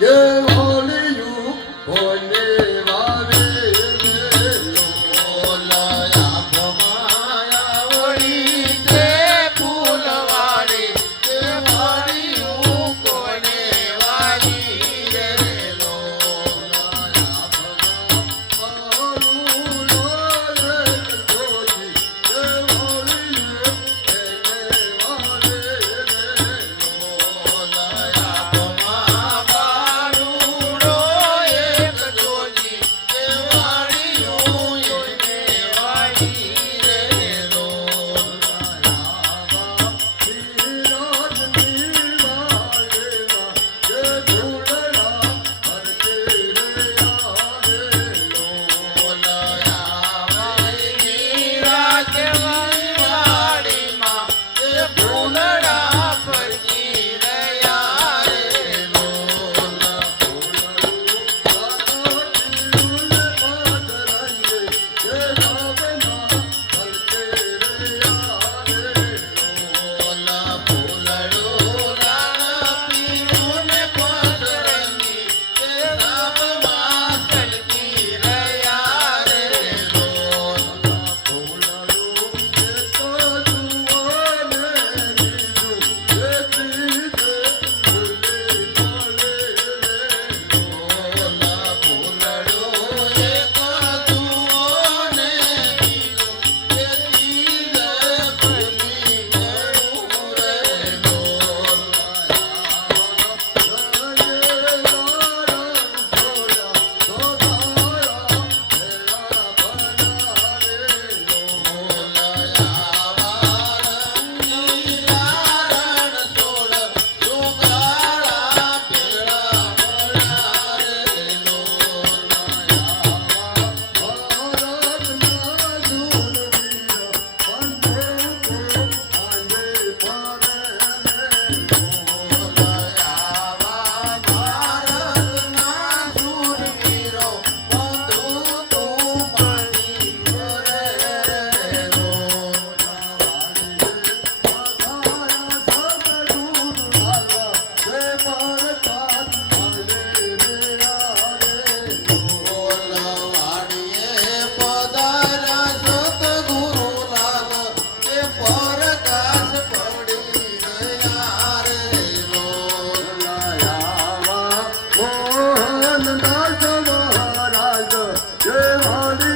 Yeah. Jai Mahadev.